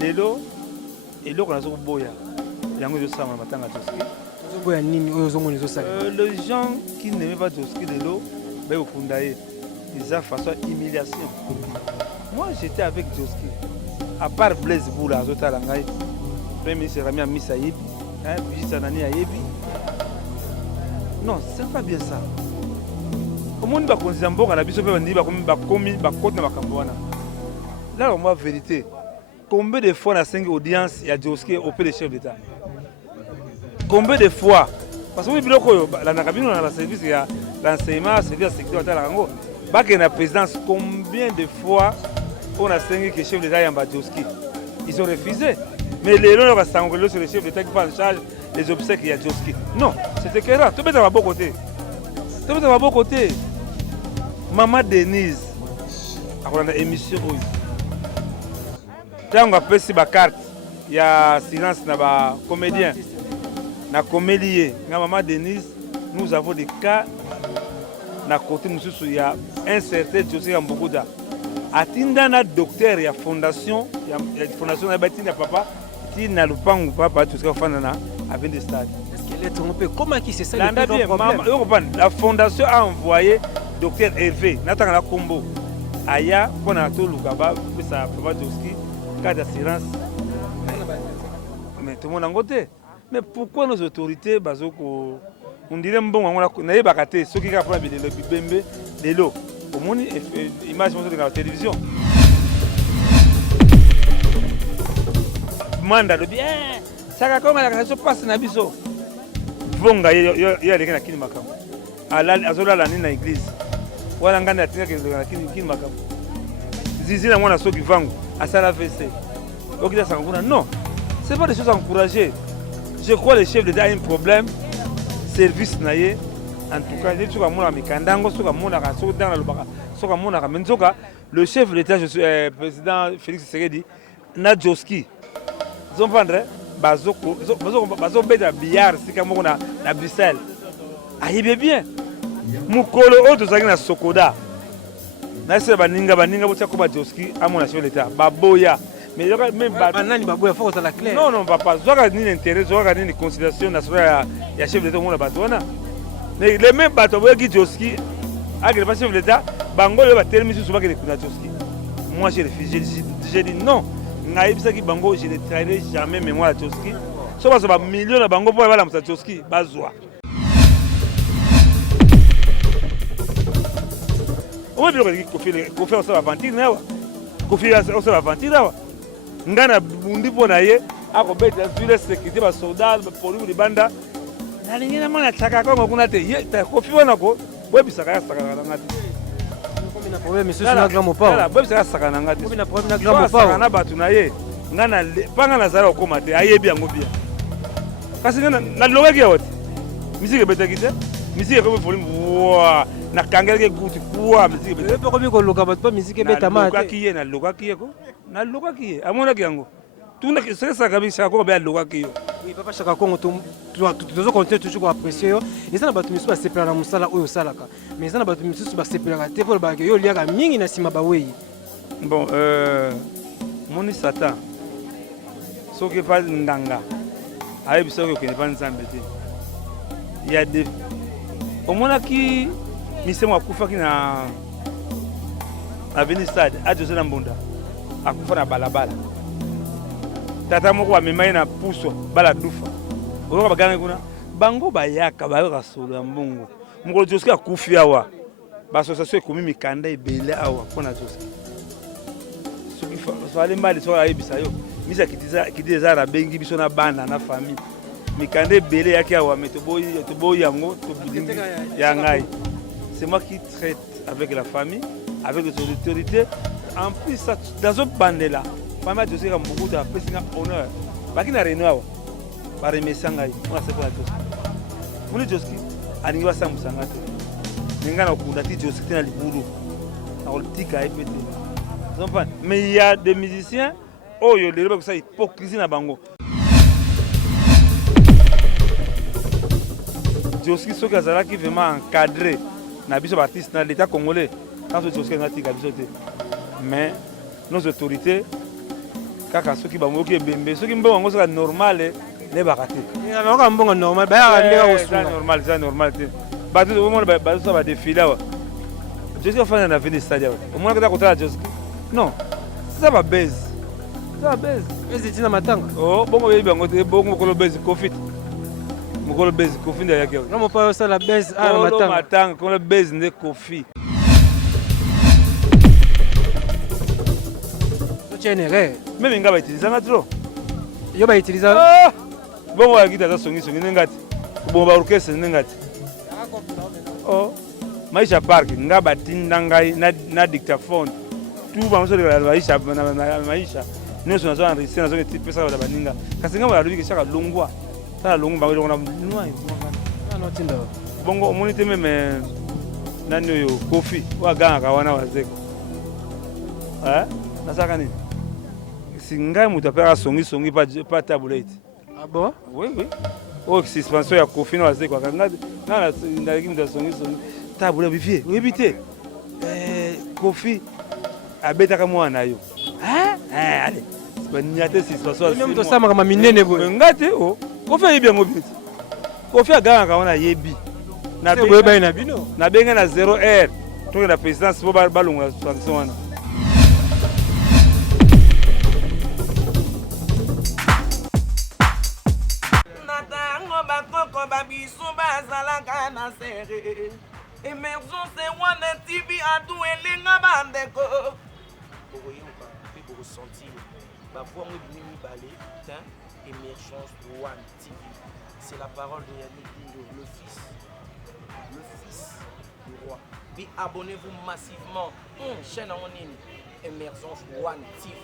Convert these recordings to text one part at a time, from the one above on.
lelo eloko nazo boya yango zo sama matanga Joski. Boya nini oyo zo moni zo sala. Les gens qui n'aimaient pas Joski lelo ba okundaye. Ils ont façon humiliation. Moi j'étais avec Joski. À part Blaise Boula azota ngai. Premier ministre Rami Amisa yebi, hein, puis Sanani yebi. Non, c'est pas bien ça. Comment on va considérer bon à la biso pe bandi ba komi ba côte na makambo wana. Là on va vérité. Combien de fois on a 5 audiences il y a Joski auprès des chefs d'État. Combien de fois parce que biloko la nakabino na service ya l'enseignement, service secteur ta la ngo. Ba que na présidence combien de fois on a 5 que chef d'État yamba Joski. Ils ont refusé. Mais les gens va s'engueuler sur les chefs d'État qui prennent en charge les obsèques il y a Joski. Non, c'était que là, tout le monde va bon côté. Tout le monde va bon côté. Maman Denise, après une émission où tant qu'on appelle si carte, il y a silence na ba comédien, na comédien. Maman Denise, nous avons des cas na côté monsieur il y a un certain Joski Ambogoda. Atinda na docteur ya fondation na batina papa qui na lupangu papa tout ce qu'on fait na avec des stades. Est-ce qu'elle est trompée? Comment qui c'est ça le problème? La fondation a envoyé docteur Hervé natanga na Kombo aya pona to lukaba ça papa Joski cas d'assurance. Mais tout le monde en côté. Mais pourquoi nos autorités bazoko on dirait bon on na yeba kate ceux qui kapona bilelo bibembe lelo au monde image de la télévision. Manda le bien. Ça comme la question passe na biso. Vonga yo aleka na kini makambo. Ala azola la nini na église. Wala ngana atinga na kini makambo. Zizi na mwana soki vangu asala VC. Okita sanguna non. C'est pas des choses à encourager. Je crois que le chef d'État a un problème. Service naie. En tout cas, le chef de l'État, président Félix Tshisekedi, na Joski. Ils ont vendu bazo beta billard si comme na Bruxelles. Aïe bien. Mukolo autre zaki na Sokoda. Na se baninga botia ko ba Joski à mon chef de l'État. Baboya. Mais même banani baboya faut ça la clair. Non papa, zoka ni intérêt, zoka ni considération nationale ya chef de l'État mon batona. Mais les mêmes bateaux qui Joski, avec le chef de l'État, Bango va terminer sur ce que Joski. Moi j'ai refusé, j'ai dit non. Naïbsa qui Bango, je ne trahirai jamais mémoire à Joski. Sauf que ça millions de Bango pour aller à Joski, Bazoua. On va dire que Kofi on va aventir là. Kofi on va aventir là. Ngana bundi pour naie, à Robert, la sécurité, les soldats, les policiers, les bandes. Nalingina mwana chaka kwa kuna te ta kofi wana ko bobi saka na ngati komi na problème monsieur na grand mopao ala bobi saka na ngati komi na problème na grand mopao na batu na ye ngana panga na zara okoma te ayebi yango bia kasi ngana na logaki yote musique betaki te musique ko volume wa na kangeke guti kwa musique betaki pe komi ko loka batu pa musique betama te na logaki ye amona ki yango tuna c'est ça kabisa ko ba logaki yo. Oui, papa Chaka Kongo, tu dois continuer toujours à apprécier. Et ça n'a pas de mission à se plaindre dans Moussala ou au Salaka. Mais ça n'a pas de mission à se plaindre à Tefol Bagay, il y a Mingi Nassima Baoué. Bon, mon Satan, ce qui n'est pas Ndanga, avec ce qui n'est pas Nzambete. Il y a des. Au moins, qui. Mission à Koufa qui n'a. À Venistad, à José Nambunda, à Koufa na Balabala. Tata moko wa memaye na puso bala dufa oyoka baganga kuna bango bayaka bayoka solo ya mbongo moko Joski akufi awa ba association ekomi mikanda ebele awa pona Joski soki fale mali so ayebisa yo misa kitiza ra bengi biso na bana na famille mikanda ebele yaki awa metoboyi yango to bilingi ya ngai. C'est moi qui traite avec la famille, avec les autorités. En plus ça dans un bande là Mama Joski comme beaucoup de personnes honneur. Baki na réunion ba remercier ngai. On a fait la Joski. Muni Joski alingi ba samusanga te. Ninga na kunda ti Joski na liburu. Na politika epete. Mais il y a des musiciens oh yo les ça hypocrisie na bango. Joski soki azalaki vraiment encadré na biso artiste na l'état congolais. Quand Joski na tika biso te. Mais nos autorités kaka soki bamoki ebembe soki mbongo yango soka normal nebaka te alors mbongo normal bayaka ndeka kosunga normal ça normal te bato omona bazo ba défilé awa Joski afanya na vini stade awa omona kata kotala Joski non ça va base ezi tina matanga oh bongo yebi yango te bongo mokolo base Kofi mokolo base Kofi nde yake no mopa osala base na matanga kolo base nde Kofi chenere même nga bautilisanga trop yo bautiliza bongo yakita aza songisongi nde ngati bongo baorchestre nde ngati oh maisha park nga batinda ngai na dictaphone tout bango solekala maisha nyonso nazo enregistre nazo petisa bala baninga kasi nga balobi keshaka longwa tala longwa bango elongo na bongo omoni te meme nani oyo Kofi oyo agangaka wana wazeko nasaka nini si ngai moto apeka songisongi pa tablete ah bon oui oyo suspension ya Kofi na wazeko nga naleki moto asongisongi tabule bifie oyebi te Kofi abetaka mwana na yo ale bania te suspension moto asamaka maminene boye nga te Kofi ayebi yango bino te Kofi agangaka wana ayebi boyebai na bino nabenge na 0 toke na présidence po balongola sanction wana natango bakoko babiso bazalaka na sere Emergence One TV atu elenga bandeko bokoyoka mpe bokosentir bavoix ngo bini mibale Emergence One TV c'est la parole de Yannick Dindo le fils du roi puis abonnez-vous massivement chaîne en ligne Emergence One TV.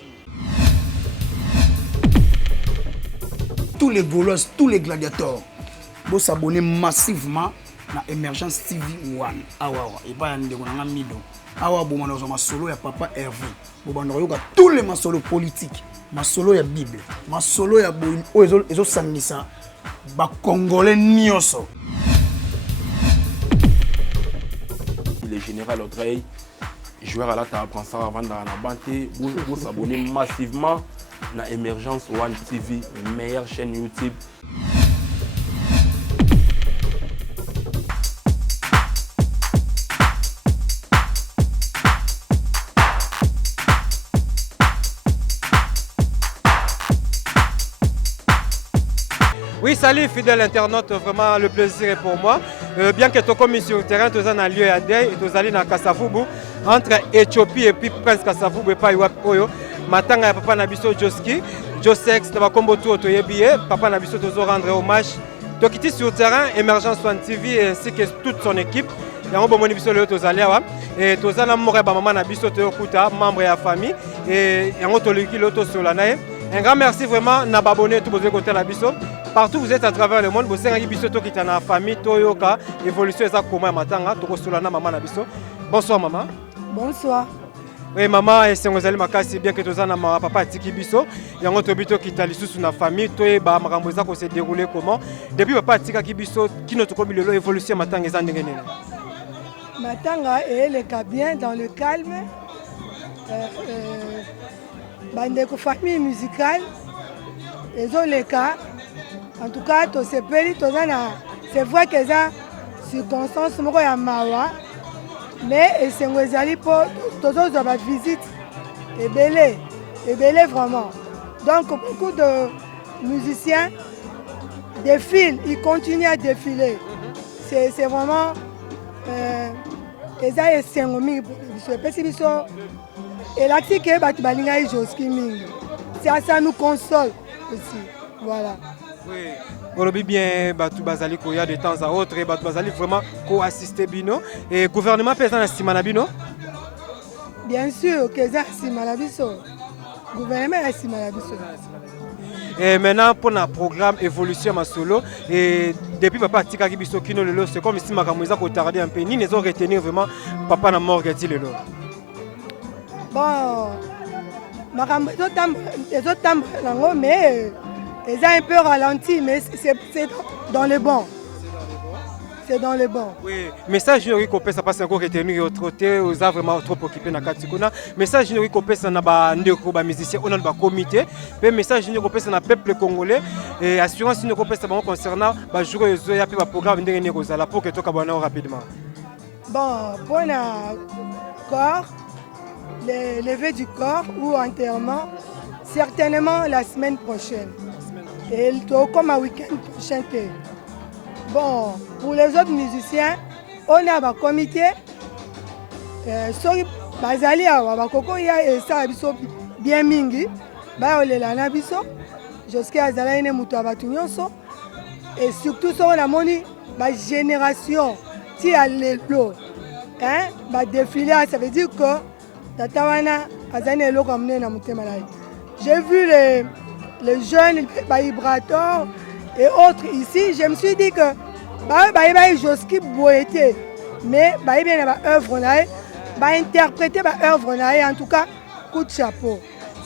Tous les Gaulois, tous les gladiateurs, vous s'abonnez massivement à Emergence TV One. Awa, et pas un dégonanga mido. Awa, bon, on a ma solo ya papa Hervé. Bon, on a tous les ma solo politiques, ma solo ya Bible, ma solo ya bon, ils ont sanisa, ba Congolais nioso. Le général Audrey, joueur à la table, prend ça avant dans la banque, vous s'abonnez massivement à Emergence One TV, meilleure chaîne YouTube. Oui, salut fidèle internaute, vraiment le plaisir est pour moi. Bien que tu commis sur le terrain, tu es en lieu à Dei et tu es allé dans Kasavubu, entre Éthiopie et puis Prince Kasavubu et Paiwap Oyo. Matanga papa Nabiso Joski, Josex, Nabakombo Tour, papa Nabiso Tozo rendre hommage. Tu quitté sur le terrain, Emergence One TV ainsi que toute son équipe. Yango bomoni biso leo tozaliawa et tozana moreba maman na biso toyokuta membre ya famille et yango toliki leo tosola naye. Un grand merci vraiment na babonné tout besoin côté la biso. Partout vous êtes à travers le monde, vous êtes biso to kitana famille toyoka évolution eza koma matanga tokosola na maman na biso. Bonsoir maman. Bonsoir. Oui maman et sengozali makasi bien que tozana ma papa tiki biso yango tobito kitali susu na famille toyeba makambo eza ko se dérouler comment depuis papa tika ki biso kino tokomi lelo évolution matanga eza ndenge nene. Matanga et le cas bien dans le calme. Bandeko famille musicale. Ils ont les cas. En tout cas, c'est vrai que ça circonstance moko ya mawa. Mais c'est ngozali pour tous autres visite et belé vraiment. Donc beaucoup de musiciens défilent, ils continuent à défiler. C'est vraiment et là ça nous console aussi. Voilà. Oui. On dit bien Batou Bazali Koya de temps à autre et Batou Bazali vraiment co-assister Bino et gouvernement paysan à Simanabino. Bien sûr que ça Simanabiso. Gouvernement à Simanabiso. Et maintenant pour notre programme évolution ma solo et depuis papa tika kibiso kino lelo c'est comme si makamuza ko tarder un peu ni les ont retenir vraiment papa na mort gati lelo. Bon makamuzo tam mais ils ont un peu ralenti mais c'est dans le bon. c'est dans le bon. Oui, message nous qu'on peut ça passe encore retenu autre côté, aux a vraiment trop occupé na katikuna. Message nous qu'on peut ça na ba ndeko ba musicien, on a ba comité, mais message nous qu'on peut ça na peuple congolais et assurance nous qu'on peut ça concernant ba jouer zo ya pe ba programme ndenge kozala pour que to kabana rapidement. Bon, pour le corps, le lever du corps ou enterrement, certainement la semaine prochaine. Et comme un week-end prochain. Bon, pour les autres musiciens, on a un comité. Soki bazali awa bakoko ya esa biso bien mingi ba olela na biso jusqu'à azala ene mutu abatu nyonso et surtout so on a moni ba génération ti a lelo hein ba défilé ça veut dire que tata wana azana eloko amene na mutema na. J'ai vu les jeunes ba vibrator et autres ici, je me suis dit que bah Joski boité mais bah bien ba œuvre na bah interpréter ba œuvre na en tout cas coup de chapeau.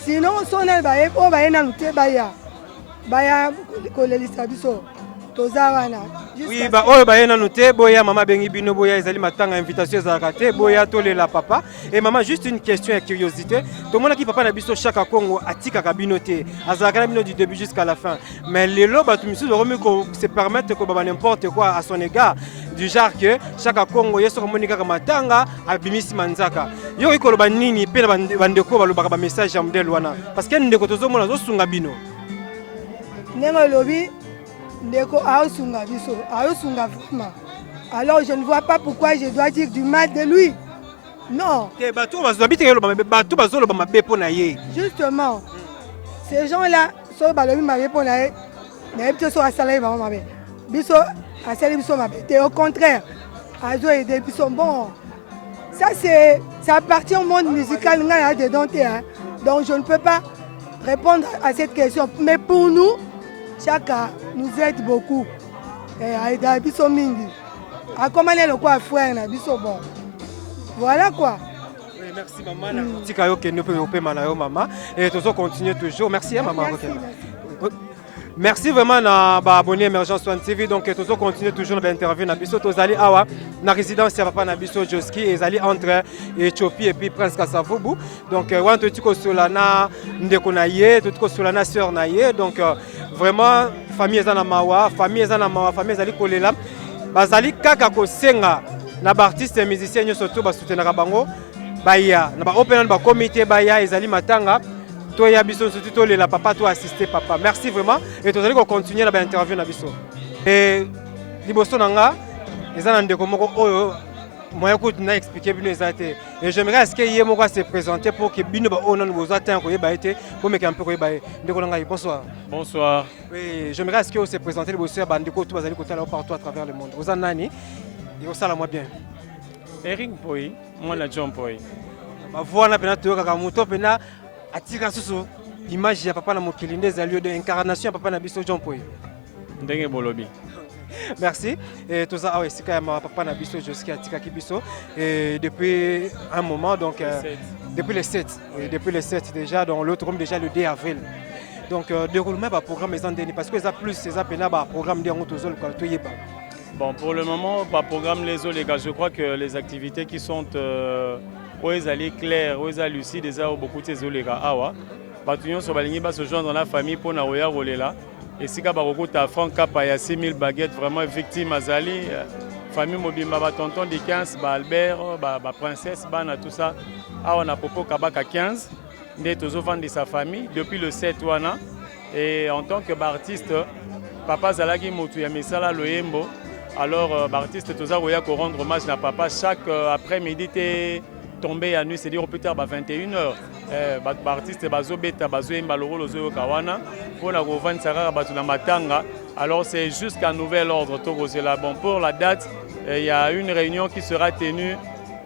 Sinon son ba on va na lutter ba ya kolelisa biso tozawana. Oui bah oh ba na lutter boya maman bengi bino boya ezali matanga invitation za raté boya tolela papa et maman juste une question et curiosité tout le monde qui papa na biso chaque Congo atika kabinoté azaka bino du début jusqu'à la fin mais les lots ba tout monsieur remet ko se permettre ko ba n'importe quoi à son égard du genre que chaque Congo yeso komonika ka matanga abimisi manzaka yo ikolo ba nini pe na bandeko ba lobaka ba message ya modèle wana parce que ndeko tozo mona zo sunga bino nengo lobi ndeko aosunga biso aosunga vraiment. Alors je ne vois pas pourquoi je dois dire du mal de lui. Non. Justement, ces gens-là sont balobi mabe pona ye, mais plutôt sont assalés vraiment mabe. Biso assalé biso mabe. Au contraire, azo aider biso bon. Ça appartient au monde musical nga dedans hein. Donc je ne peux pas répondre à cette question. Mais pour nous, chacun nous aide beaucoup. Et aida biso mingi. A comment le quoi frère na biso bon. Voilà quoi. Oui, merci maman. Tika yo ke no pe mana yo maman et toujours continuer toujours. Merci maman. Merci vraiment na ba abonné Emergence One TV donc toujours continuer toujours na interview na biso tozali awa na résidence ya papa na biso Joski ezali entre Éthiopie et puis Prince Kasavubu donc wan to tiko solana ndeko na ye to tiko solana sœur na ye donc vraiment famille ezana mawa famille ezali kolela bazali kaka ko senga na ba artiste et musicien nyonso to ba soutenaka bango baya na ba open ba comité baya ezali matanga. Toi, Yabiso, surtout les papa, toi assister papa. Merci vraiment. Et tu allez continuer la interview na biso. Et liboso nanga, les gens de comment moi écoute na expliquer bien exactement. Et j'aimerais est-ce que yemo va se présenter pour que bino ba onan vous atteint ko yeba été pour me un peu ko yeba. Ndeko nanga bonsoir. Bonsoir. Oui, j'aimerais est-ce que vous se présenter liboso ba ndeko tout bazali kotala partout à travers le monde. Vous en nani? Et ça la moi bien. Eric Boy, moi la John Boy. Ba voix pena to ka muto pena atika susu image ya papa na mokili ndeza lieu de incarnation ya papa na biso John Poy. Ndenge bolobi. Merci. Et tout ça ouais, c'est quand même papa na biso jusqu'à atika kibiso et depuis un moment donc depuis le 7 depuis le 7 déjà dans l'autre room déjà le 2 avril. Donc déroulement ba programme les andeni parce que ça plus c'est ça pena ba programme de ngotozol ka toyeba. Bon pour le moment pas programme les gars, je crois que les activités qui sont où ils allaient clair, où ils allaient lucide, ils ont beaucoup de ces olégas. Awa, Batunion sur Baligny va se joindre dans la famille pour Naoya Rolela. Et si Kabaroko ta Franck Kapa, il y a 6000 baguettes vraiment victimes à Zali. Famille Mobimba, tonton de 15, Albert, princesse, Bana, tout ça. Awa, on a Popo Kabaka 15. Nous tous vendre de sa famille depuis le 7 wana. Et en tant que artiste, papa Zalagi Moutou Yamisala Loyembo. Alors, artiste, tous a rendre hommage à papa chaque après-midi. Tombé à nuit, c'est-à-dire au plus tard, 21h. Artiste, Bazobeta, Bazoemba, le rôle aux Kawana, pour la Govan Sarah, Batuna Matanga. Alors, c'est jusqu'à nouvel ordre. Bon, pour la date, il y a une réunion qui sera tenue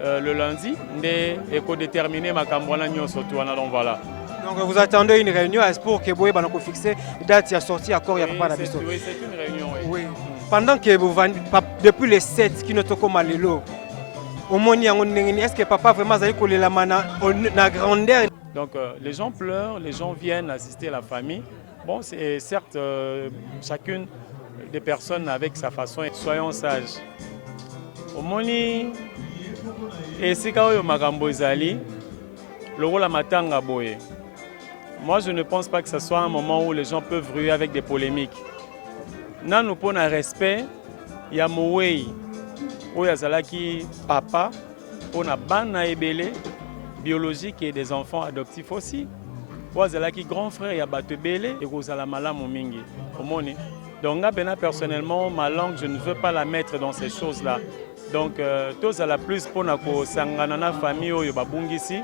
le lundi, et co-déterminer ma Cambouana surtout. Donc voilà. Donc vous attendez une réunion pour que vous puissiez fixer la date qui a sorti accord. Oui, c'est une réunion. Oui. Pendant que vous vendez, depuis les 7 qui ne sont comme Lelo, est-ce que papa vraiment a collé la main na grandeur? Donc les gens pleurent, les gens viennent assister la famille. Bon, c'est certes chacune des personnes avec sa façon. Soyons sages. omoni esika oyo makambo ezali lokola matanga boye. Moi je ne pense pas que ce soit un moment où les gens peuvent ruer avec des polémiques. Nanu pona respect ya mowei oyo azalaki papa pona bana ebele biologique et des enfants adoptifs aussi. Oyo azalaki grand frère ya bato ebele ekozala malamu mingi. Omoni. Donc personnellement ma langue je ne veux pas la mettre dans ces choses-là. Donc tous à la plus pona ko sangana na famille oyo babungisi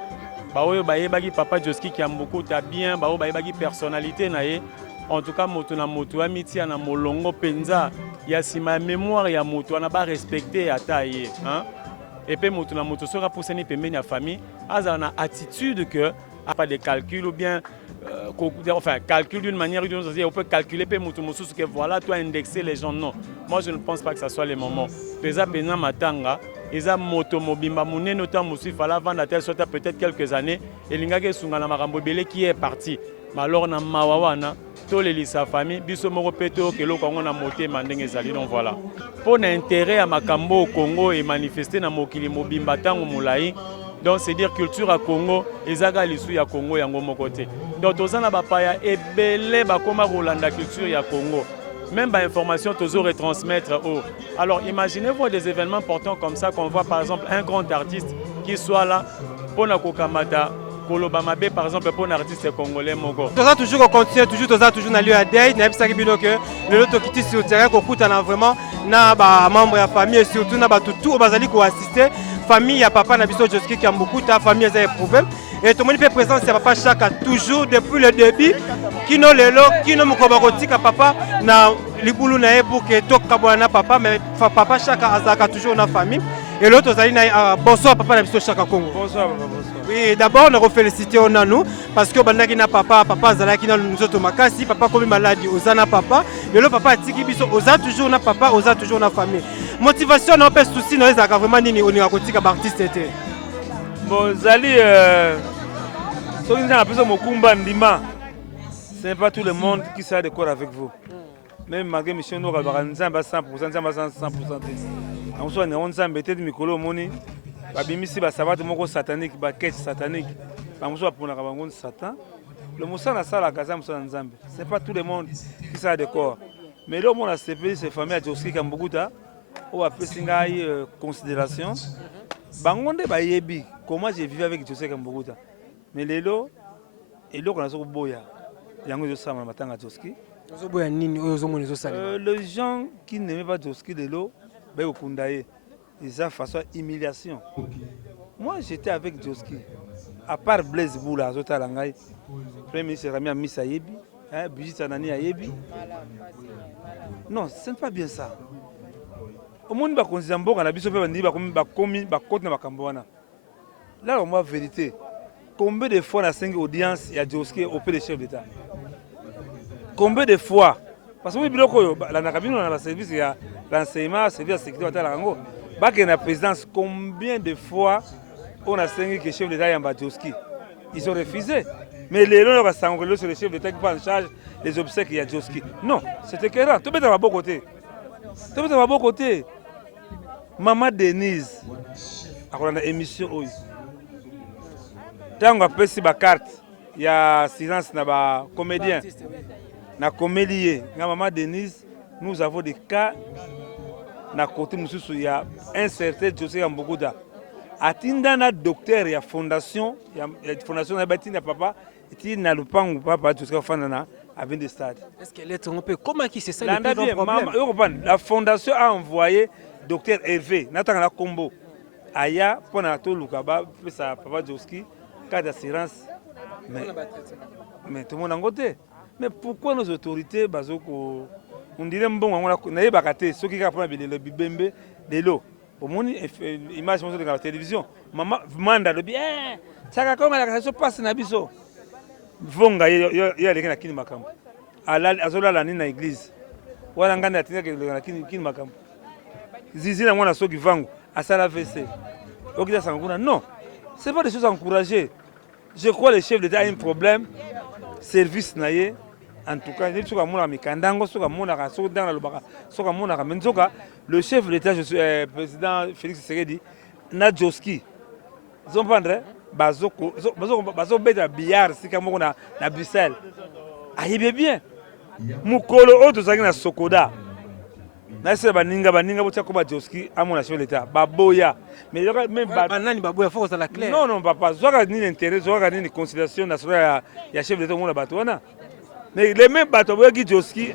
ba oyo bayebaki papa Joski qui a beaucoup ta bien ba oyo bayebaki personnalité na ye. En tout cas moto na moto amitié na molongo penza ya sima mémoire ya moto na ba respecter ata ye hein. Et puis moto na moto sera poussé pembeni ya famille azana attitude que pas de calcul ou bien enfin calcul d'une manière ou d'une autre, on peut calculer que voilà, toi indexer les gens. Non, moi je ne pense pas que ce soit les moments. Pesa pena matanga, eza moto mobimba mouné notamment aussi fala vendre telle sorte peut-être quelques années et l'ingake sungana makambo belé qui est parti. Mais alors na mawawana to les sa famille biso moko peto ke loko ngona moté mandenge ezali donc voilà. Pour l'intérêt à makambo au Congo et manifester na mokili mobimba tango moulayi. Donc c'est dire culture à Congo, ezaga lisu à Congo yango mokote. Donc tozana bapaya ebele bakoma rolanda culture ya Congo. Même ba information toujours retransmettre au. Alors imaginez-vous des événements importants comme ça qu'on voit par exemple un grand artiste qui soit là pour na kokamata Koloba Mabe par exemple pour un artiste congolais moko. Toza toujours on continue toujours na lieu à date na ebisa bino que le loto kiti sur terrain ko kutana vraiment na ba membre ya famille et surtout na ba tout bazali ko assister famille ya papa na biso Joski qui a beaucoup ta famille a éprouvé et tout le monde peut présence ya papa Chaka toujours depuis le début kino lelo kino mukoba kotika papa na libulu na ebuke to kabwana papa mais papa Chaka azaka toujours na famille et l'autre zali na bonsoir papa na biso Chaka Congo. Bonsoir papa, bonsoir. Oui, d'abord on féliciter on nous parce que bandaki na papa zalaki na nous autres makasi papa comme maladie ozana papa et le papa tiki biso oza toujours na papa oza toujours na famille. Motivation non pas souci non ezaka vraiment nini on ira kotika ba artiste était. Bon zali soki nza na pesa mokumba ndima. Ce n'est pas tout le monde qui sera d'accord avec vous. Même malgré mission no ka nzamba 100% nzamba 100%. En soi on nzamba tete mikolo moni babimisi ba sabate moko satanique ba quête satanique. Ba muso apona ka bango satan. Le musa na sala kaza musa nzambe. Ce n'est pas tout le monde qui sera d'accord. Mais là, on a CP, ces familles à Joski Kambukuta, on a fait une considération. Bangonde Bayebi, comment j'ai vécu avec Joski Kambukuta. Mais les lots, et là, on a Boya. Il y a un peu matin à Joski. Les gens qui n'aimaient pas Joski, les lots, ils ont Kundaye. Ils ont façon humiliation. Moi, j'étais avec Joski. À part Blaise Boula, Zota Langay, le Premier ministre Rami Amissa Yebi. Brigitte Anani Ayebi. Non, ce n'est pas bien ça. Au monde va considérer qu'on a besoin de là, on voit la vérité. Combien de fois on a 5 audiences il y a Joski auprès des chefs d'État? Combien de fois? Parce que le service, il y a l'enseignement, le service de sécurité. Il y a la présidence. Combien de fois on a 5 chefs d'État à Joski? Ils ont refusé. Mais les gens qui sont sur les chefs d'État qui prennent en charge les obsèques, il y a Joski. Non, c'est écœurant. Tu peux être à bon côté. Tu peux être à bon côté. Maman Denise, à une émission. Quand on a pris ma carte, il y a silence na comédien. Na comédien. Maman Denise, nous avons des cas. Na côté il y a un certain Joski Kambukuta. Atinda na docteur, il y a fondation na batina papa. Il y a le pan papa jusqu'à Fandana avec des stades. Est-ce qu'elle est trompée? Comment qui c'est ça le plus grand problème? La fondation a envoyé docteur Hervé, Nathan la combo. Aya pour Nato Lukaba, sa papa Joski, cas d'assurance. Mais tout le monde en côté. Mais pourquoi nos autorités, on dirait bon, on n'a pas raté ceux qui apprennent le bibembe de l'eau. Pour mon image de la télévision, maman manda le bien. Ça comme la se passe na biso. Vonga ya lekena kini makambo. Azola la nina église. Wala nganda atinga ke kini makambo. Zizina mwana soki vangu asala VC. Okida sanguna non. C'est pas des choses à encourager. Je crois que le chef d'État a un problème. Service naie en tout cas soka mona mikandango soka mona soka dans lobaka soka mona mais soka le chef de l'État président Félix Tshisekedi na Joski comprendre bazo beta billard sika moko na Bruxelles ayebi bien mukolo oto zaki na Sokoda na ese baninga botia ko ba Joski amona chef de l'État baboya mais même banani baboya faut que ça la clair non papa zoka ni intérêt zoka ni considération nationale ya chef de l'État mona bato wana mais les mêmes bato boyaki Joski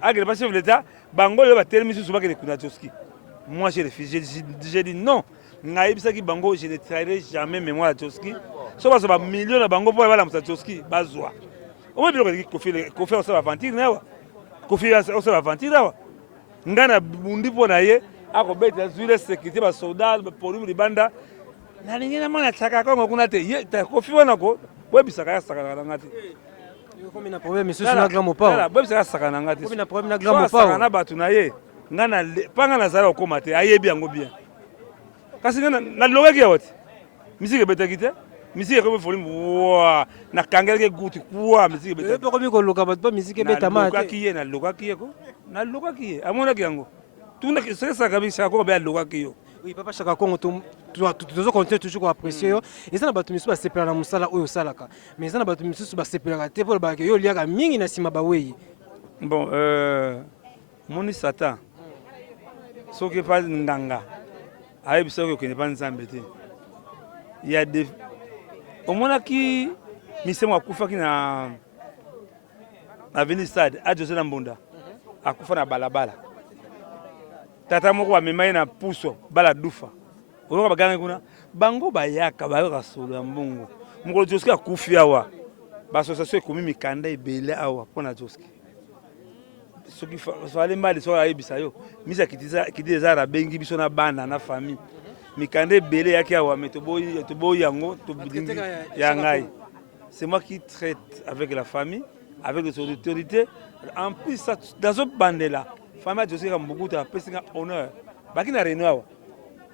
agre pas chef de l'État bango le ba termi sous bakele kuna Joski moi j'ai refusé j'ai dit non ngaibisaki bango je ne trahirai jamais mémoire à Joski so ba millions na bango po bala msa Joski bazwa au moins biloko kofi osa aventure na wa kofi osa aventure wa ngana bundi po na ye akobeta zuile sécurité ba soldat pour libanda na lingena mana chaka kongo kuna te ye ta kofi wana ko webisaka ya saka na ngati comme na problème monsieur na grand mopao voilà webisaka saka na ngati comme na problème na grand mopao na batu na ye ngana panga na zala okoma te ayebi yango bien kasi ngana na logaki ya wote misike betaki te misike ko folim wa na kangeleke guti kwa misike betaki pe ko mi ko loka ba misike betama te na logaki ye ko na logaki ye amona yango tuna sesa kabisa ko ba logaki yo oui papa chaka kongo tu continuer toujours apprécier yo eza na bato misusu basepela na musala oyo osalaka mais eza na bato misusu basepelaka te po ba ke yo liaka mingi na sima ba wei bon moni satan soki pas nganga ayebi soki okende pa nzambe te ya de omonaki misemo akufaki na Avenue Stade ajose na mbunda akufa na balabala tata moko bamemai na puso bala dufa oyoka baganga kuna bango bayaka bayoka solo ya mbongo mokolo Joski akufi awa baasociation ekomi mikanda ebele awa mpona Joski soki fale mbali soki ayebisa yo misa kiti eza abengi biso na bana na famille mikanda ebele yaki awa me toboyi yango tobudingi ya ngai c'est moi qui traite avec la famille avec les autorités en plus ça dans ce bande là famille Joski ka mbukuta apesi nga honneur baki na réunion awa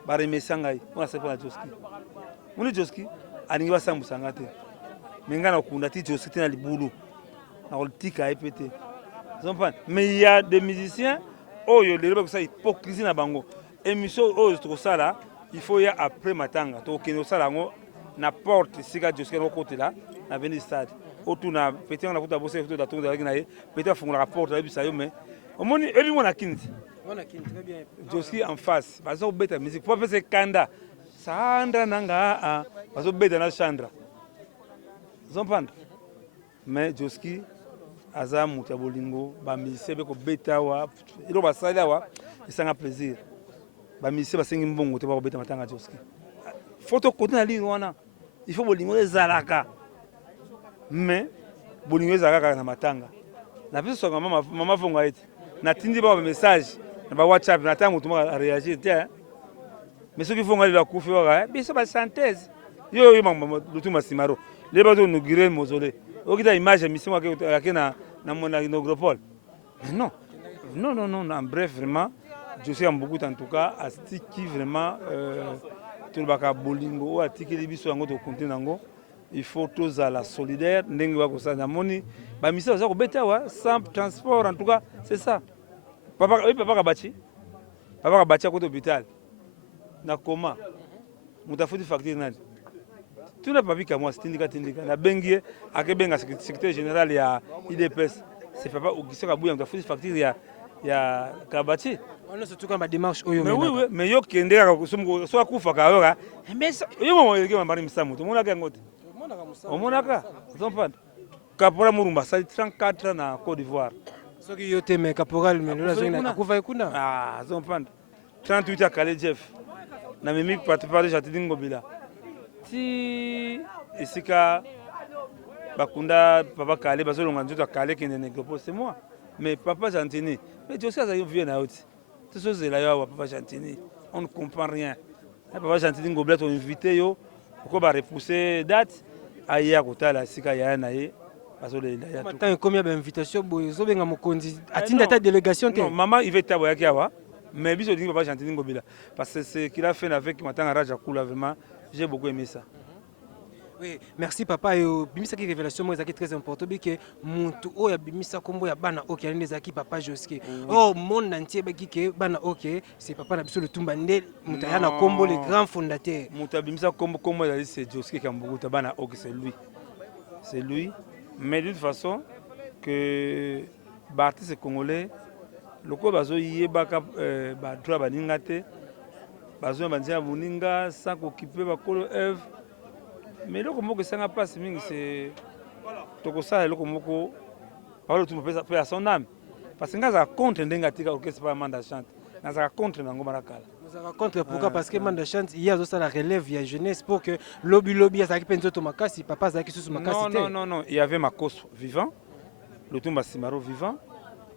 baremercie ngai mpona sepona Joski moni Joski alingi basambusa nga te me ngai nakunda ti Joski te na libulu nakotika ye pe te mais il y a des musiciens oyo lelo bakosa hypocrisie na bango émission oyo tokosala il faut ya après matanga tokokende kosala yango na porte sika Joski okotela na Avenue Stade otuna peti yango nakuta bosa foto datongo ezalaki na ye peti afungolaka porte ayebisa yo mais omoni ebi mona kindi Joski en face bazobeta musique po apesa kanda sandra nanga bazobeta na chandra zompanda mais Joski aza mutu ya bolingo bamisien beko beta awa elo basali awa esanga plaisir bamisien basengi mbongo te bakobeta matanga Joski foto kote na ligne wana il faut bolingo ezalaka mais bolingo ezalaka kaka na matanga na biso soka mama vongo ete natindi ba message na ba WhatsApp na tango to ma réagir te mais soki vongo ali bakufi waka biso ba synthèse yo mama lutuma simaro le bazo inaugurer mausolée okita image ya misimo yake na mona inauguropole non en bref vraiment je suis en beaucoup en tout cas astiki vraiment tout le baka bolingo o atikeli biso yango to compter nango il faut tozala solidaire ndenge bakosala moni ba misio za ko beta wa sans transport en tout cas c'est ça papa kabachi ko hôpital na coma mutafuti facture nani tu n'as pas vu qu'à moi tindika na bengie akebenga secrétaire général ya IDPS c'est papa Auguste Kabuya mutafuti facture ya kabachi on se tout comme démarche oyo mais oui mais yo kendeka so akufa ka yoka mais yo mo yeke mambari misamu to mona ka ngote omonaka zompanda Caporal Murumba sali 34 ans na Côte d'Ivoire soki yo te me Caporal Melula zona akufa kuna zompanda 38 à Calais Jeff na mimi participar jatidi ngobila ti esika bakunda papa Calais bazolonga nzoto Calais kende négopo c'est moi mais papa Gentini mais Joski aza yo vieux na oti tout ça c'est là yo papa Gentini on ne comprend rien papa Gentini ngobila to invité yo ko ba repousser date aya kotala sika ya na ye bazolela ya tout tant combien d'invitation bozo benga mokonzi atinda ta délégation te non maman il veut taboya ki awa mais biso dingi papa Gentini ngobila parce que c'est qu'il a fait avec Matanga Raja Kula vraiment j'ai beaucoup aimé ça Oui, merci papa. Et bimisa qui révélation moi est très important que muntu o ya bimisa kombo ya bana OK ya ndezaki papa Joski. Oh monde entier ba ki bana OK, c'est papa na biso le Tumbande mutayana kombo le grand fondateur. Muta bimisa kombo ya c'est Joski Kambuguta bana OK c'est lui. C'est lui, mais de toute façon que l'artiste congolais le ko bazo yebaka ba droit baninga te bazo banzia buninga sans occuper ba kolo œuvre. Mais le combo que ça n'a pas c'est toko ça le combo parle tout peut à son âme parce que ça contre ndengatika orchestre pas manda chante ça contre ngoma rakala ça contre pourquoi parce que manda chante il y a ça la relève il y a jeunesse pour que lobby ça qui penzo to makasi papa ça qui sous makasi non il y avait Makos vivant le Tumba Simaro vivant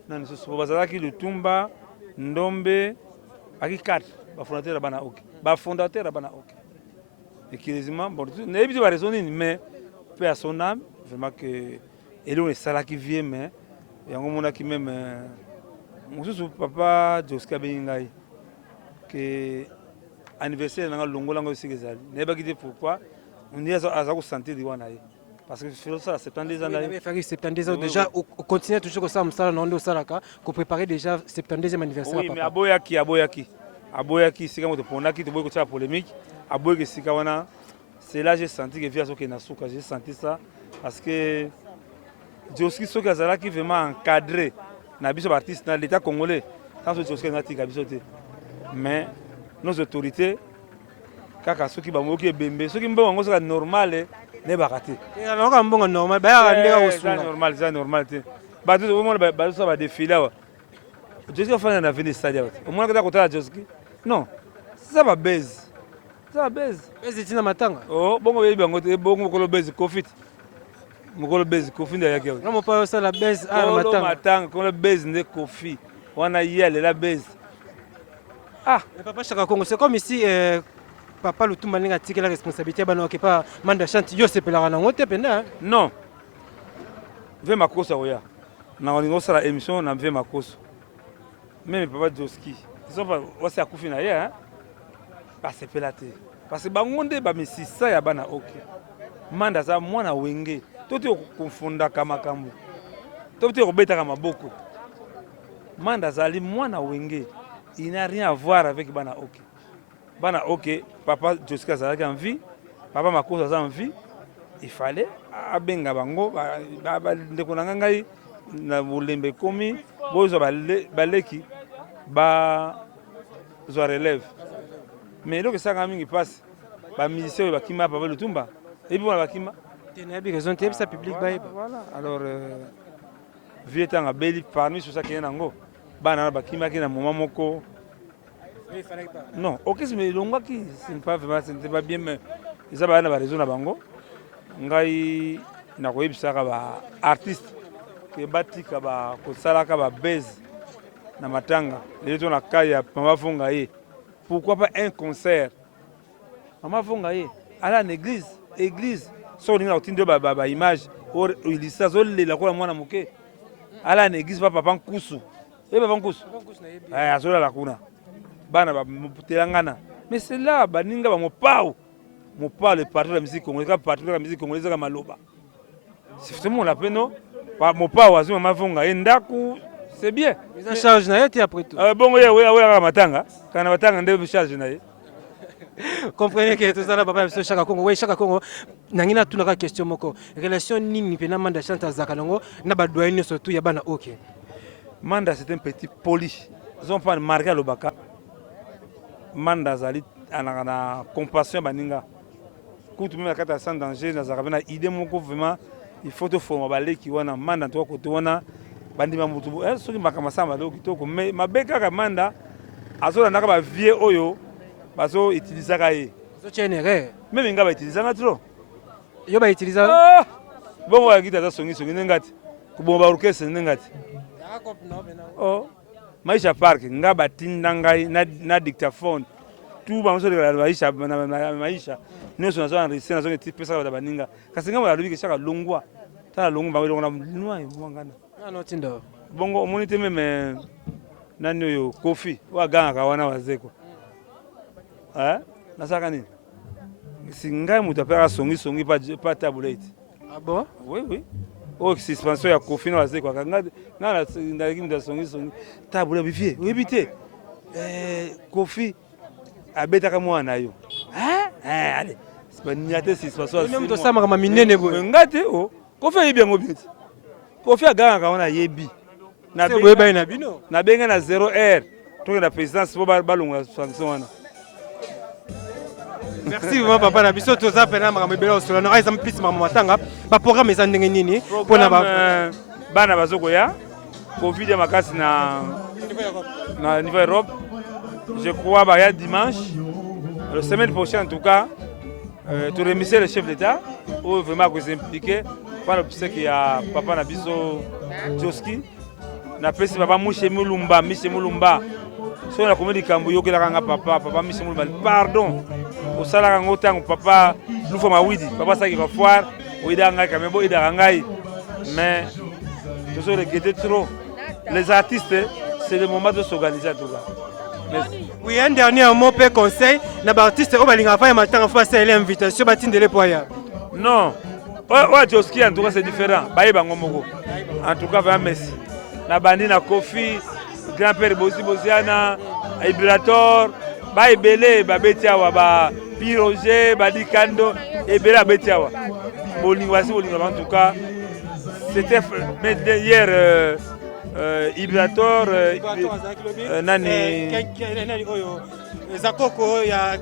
non ce sont bazala qui le Tumba Ndombe aki 4 ba fondateur bana OK ba fondateur bana OK. Et curieusement, bon, n'a pas raison, mais peu à son âme, vraiment que et là on est ça qui vient, mais il y a un moment qui même, mon papa Joska Bengai, que anniversaire dans le Longo Lango aussi que ça, n'a pas quitté pourquoi, on dit à ça qu'on sentait du Wanaï, parce que c'est ça, 70 ans d'ailleurs. Il fait 70 ans déjà, on continue toujours comme ça, on s'en on Salaka, qu'on préparait déjà 70e anniversaire. Oui, mais Aboyaki, c'est comme on a qui te voit que la polémique. C'est là que j'ai senti que via ce que j'ai senti ça parce que Joski Sokazala qui vraiment encadré les artistes dans l'État congolais sans ce Joski n'a pas mais nos autorités kaka soki bangoki bembe soki mbongo c'est normal ne ba raté alors quand bon normal ba ndeka kosunga c'est normal te ba tout au monde ba ça va défiler Joski fa na venir stade au moins que ta côté Joski non ça va baise. Ça baise. Baise tina matanga. Oh, bongo yebi bango te bongo ko lo baise Covid. Moko lo baise Covid nda yake. Non mo pa ça la baise matanga. Matanga ko lo baise ne Covid. Wana yale la baise. Ah, mais papa Chaka Congo, c'est comme ici papa le Tumba ninga tiki la responsabilité bana OK pas manda chante yo sepela na ngote pena. Non. Ve makosa oya. Na on ngosa la émission na ve makosa. Même papa Joski. Ils sont pas aussi akufi na ye hein. Parce que bangonde ba misisa ya bana OK manda za mwana wenge toti okufunda kama kambu toti okubeta kama boko manda zali mwana wenge il n'a rien à voir avec bana OK papa Joska zalaki en vie papa Makosa za en vie il fallait abenga bango ba ndeko na ngai na bulembe komi bozo baleki ba zo relève. Mais là que ça quand même qui passe, les musiciens qui m'a pas le Tumba, et puis voilà qui m'a. Tu n'as pas raison, tu es ça public baïb. Voilà. Alors vieux temps à Beli parmi sur ça qui est nango, banana ba qui m'a qui na moment moko. Il fallait pas. Non, OK mais longa qui c'est pas vraiment c'est pas bien mais ça ba na ba raison na bango. Ngai na ko yebisa ka ba artiste ke batika ba ko sala ka ba base na matanga. Les gens na kaya mama funga ye. Pourquoi pas un concert? Maman Fongaye, à l'église, sur une image, il ça, la cour à moi, à l'église, papa Koussou. Et papa Koussou. Ah, à la kuna. Bana, Telangana. Mais c'est là, Baninga, mon pao, le parti de la musique congolaise, le parti de la musique congolaise, à Maloba. C'est vraiment la peine, non? Mon pao, à Maman Fongaye, Ndaku. C'est bien. Ils charge na yete après tout. Bon oui matanga. Quand matanga ndio charge na ye. Comprenez que tout ça là papa monsieur Chaka Congo. Oui Chaka Congo. Nangina tunaka question moko. Relation nini pena manda chanta zakalongo na ba doyeni surtout ya bana OK. Manda c'est un petit poli. Ils ont pas marqué le baka. Manda zali ana compassion baninga. Kutu mena kata sans danger na zakabena idée moko vraiment il faut te former baleki wana manda to ko to wana bandima mutubu soki makamasamba do kitoko mais mabeka ka manda azola naka ba vie oyo bazo utiliser ka ye zo chenere même nga ba utiliser nga trop yo ba utiliser bon wa gita za songi ngati kubomba orchestre ngati oh maisha park nga batinda ngai na dictaphone tout ba mosolo la maisha maisha nous sommes en récit na zone type pesa ba baninga kasi nga ba lobi ke chaka longwa ta longwa ba longwa na ngana. Non, tindo. Bongo monite même nani yo Kofi wa ganga kawana wazeko. Nasaka nini? si ngai moto apeka songi pas tablette. Ah bon? Oui, oui. Oh, suspension ya Kofi na wazee kwa kanga na ndaki mda songi tablette bifie. Oui bité. Kofi abetaka mwana yo. Allez. C'est pas niate suspension. Même to sama kama minene boy. Ngate oh. Kofi yebi ngo biti. Kofi aganga kaona yebi. Na benga na bino. Na benga na 0R. Toke na présidence po balonga sanction wana. Merci vraiment papa na biso toza pena makambo ebele osolo na aiza mpisi makambo matanga ba programme eza ndenge nini pona ba bana bazokoya Covid ya makasi na niveau Europe. Je crois qu'il y a dimanche, la semaine prochaine en tout cas, tu remercier le chef d'État ou vraiment que vous impliquez par le fait qu'il y a papa Nabiso Joski, na pesi papa Michel Mulumba. So na comédie Kambuyo que la ranga papa Michel Mulumba. Pardon, au salaire en autant papa nous faut ma widi, papa ça qui va foire, ou il a un kamebo, il a un gars, mais toujours regretter trop. Les artistes, c'est le moment de s'organiser en tout cas. Oui, un dernier mot peut conseil na ba artiste o balinga fa matin face à l'invitation batindele poya. Non. Ouais, Joski en tout cas c'est différent. Baye bango moko. En tout cas vraiment merci. Na bandi na Kofi, grand-père Bosiana, Ibrator, baye belé ba betiawa ba Piroger, ba Dikando et bela betiawa. Bolingwasi en tout cas. C'était hier Ibrator nani Zakoko ya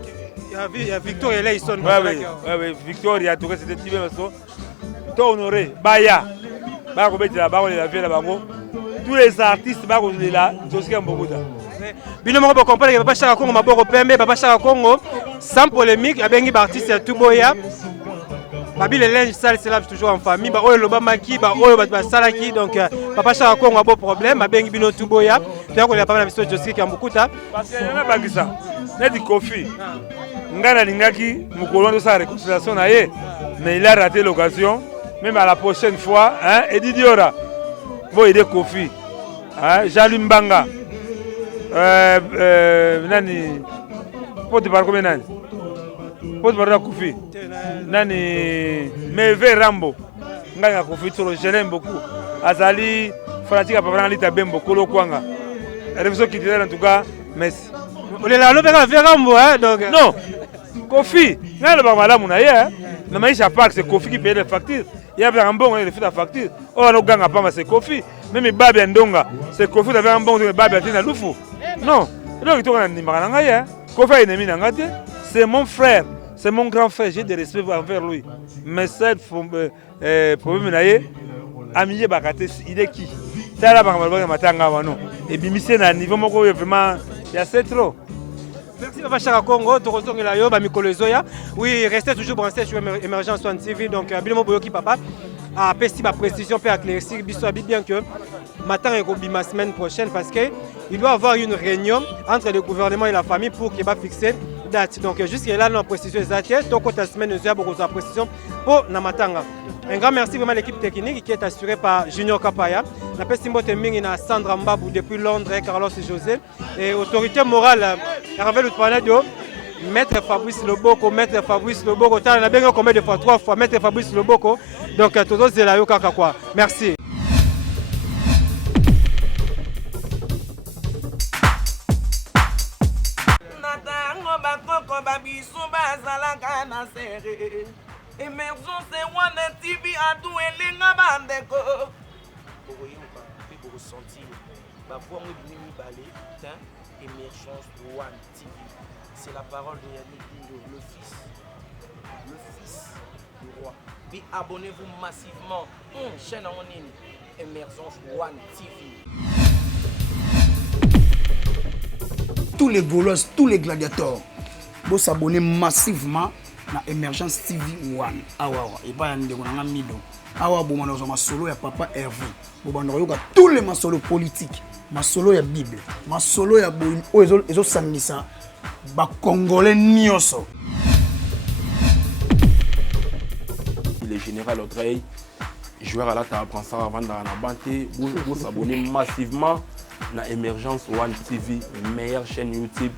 Victoria Leison. Ouais, Victoria tout cas c'était Tibé Maso. To honoré Baya. Ba ko betela ba ko la vie la bango. Tous les artistes ba ko là, Joski Mbogoda. Bino moko comprendre que Papa Chaka Congo maboko pembe, Papa Chaka Congo sans polémique, abengi ba artiste tout boya. Babi les linges sales c'est là toujours en famille, ba oyo loba maki, ba oyo ba salaki donc Papa Chaka Congo a beau problème, abengi bino tout boya. Tu ko la papa na biso Joski Mbokuta parce que na bagisa. Neti Kofi. Ngana lingaki mukolo ndo sa réconciliation na ye, mais il a raté l'occasion. Même à la prochaine fois, hein, Eddie Diora, vous aider Kofi, hein, Jalim Banga, nani, pour te parler combien nani, pour te parler Kofi, nani, Meve Rambo, nganga Kofi, trop, je l'aime beaucoup. Azali, Fratika, papa nani tabem beaucoup le Kwanga. Révision qui en tout cas, merci. On est là, on va Rambo, hein, donc. Non, Kofi, ngana le bamala mounaye, le maïcha park c'est Kofi qui paye les factures. Il y a un bon, il fait la facture. Oh, on gagne pas, c'est Kofi. Même les babes ndonga, c'est Kofi qui a un bon, les babes à Loufou. Non, donc il y a Kofi est ennemi d'Angate. C'est mon frère, c'est mon grand frère, j'ai des respects envers lui. Mais cette problème, Amie Bakate, il est qui? C'est là, et Bimisé, à un niveau vraiment, il y a c'est trop. Merci Papa Chaka Congo, Torozongela yo, Bamikolo Zoya. Oui, restez toujours branchés sur Émergence One TV. Donc, Bilemo Boyoki Papa a pesti ma précision, peut éclaircir, bien que matin et la semaine prochaine parce qu'il doit y avoir une réunion entre le gouvernement et la famille pour qu'il va fixer date. Donc, jusqu'à là, nous précision exacte. Donc, la semaine, nous avons la précision pour Namatanga. Un grand merci vraiment à l'équipe technique qui est assurée par Junior Kapaya. La Pestimbo Teming na Sandra Mbabou depuis Londres, Carlos José. Et autorité morale, Hervé Lutpanadio, Maître Fabrice Loboko, Maître Fabrice Loboko. On a bien combien de fois? 3 fois, Maître Fabrice Loboko. Donc, tout c'est là, quoi. Merci. Émergence One TV a tout elenga bandeko. Bokoyoka pe bokosentir ba voix mo bimi balé tin Émergence One TV. C'est la parole de Yannick Dindo, le fils du roi. Puis abonnez-vous massivement chaîne en ligne Émergence One TV. Tous les Gaulois, tous les gladiateurs, vous s'abonnez massivement na Émergence TV One. Awawa, et pas yande konanga mido. Awa bo manozo masolo ya papa Hervé. Bo bando yoka tous les masolo politiques, masolo ya Bible, masolo ya bo ezo sangisa ba congolais nyoso. Le général Audrey, joueur à la table, prend ça avant dans la banté, vous s'abonnez massivement na Émergence One TV, meilleure chaîne YouTube.